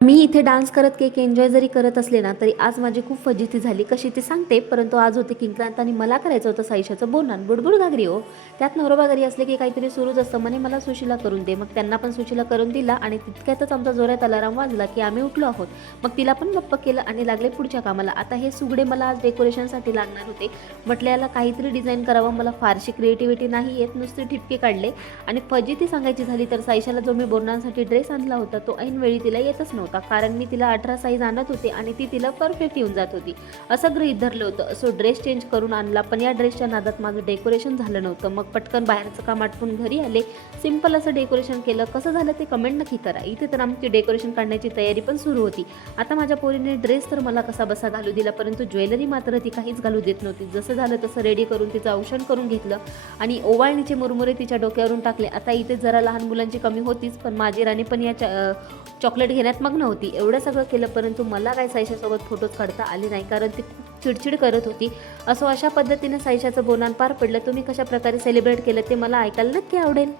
मी इथे डान्स करत cake enjoy जरी करत असले ना, तरी आज माझी खूप फजिती झाली. कशी ती सांगते. परंतु आज होते किंक्रांत आणि मला करायचं होतं साईशाचं बोनान. बुडबुड घागरी हो. त्यात नवरोबा घरी असले की काहीतरी सुरूच असतं. म्हणे मला सुशीला करून दे. मग त्यांना पण सुशीला करून दिला आणि तितक्यातच आमचा जोरात अलाराम वाजला की आम्ही उठलो आहोत. मग तिला पण गप्प केलं आणि लागले पुढच्या कामाला. आता हे सुगडे मला आज डेकोरेशनसाठी लागणार होते. म्हटलं याला काहीतरी डिझाईन करावं. मला फारशी क्रिएटिव्हिटी नाही येत. नुसते ठिपके काढले आणि फजिती सांगायची झाली तर साईशाला जो मी बोनांसाठी ड्रेस आणला होता तो ऐनवेळी तिला येतच नव्हता. कारण मी तिला 18 साईज आणत होते आणि ती तिला परफेक्ट येऊन जात होती. असं गृहीत धरलं होतं. सो ड्रेस चेंज करून आणला, पण या ड्रेसच्या नादात माझं डेकोरेशन झालं नव्हतं. मग पटकन बाहेरचं काम आटपून घरी आले. सिंपल असं डेकोरेशन केलं. कसं झालं ते कमेंट नक्की करा. इथे तर आमची डेकोरेशन काढण्याची तयारी पण सुरू होती. आता माझ्या पोरीने ड्रेस तर मला कसा बसा घालू दिला, परंतु ज्वेलरी मात्र ती काहीच घालू देत नव्हती. जसं झालं तसं रेडी करून तिचं औषण करून घेतलं आणि ओवाळणीचे मुरमुरे तिच्या डोक्यावरून टाकले. आता इथे जरा लहान मुलांची कमी होतीच, पण माझी राणी पण या चॉकलेट घेण्यात मग्न होती. एवढं सगळं केलं परंतु मला काय साईशासोबत फोटोज काढता आले नाही, कारण ती खूप चिडचिड करत होती. अशा पद्धतीने साईशाचं बोनान पार पडलं. तुम्ही कशा प्रकारे सेलिब्रेट केलं ते मला ऐकायला नक्की आवडेल.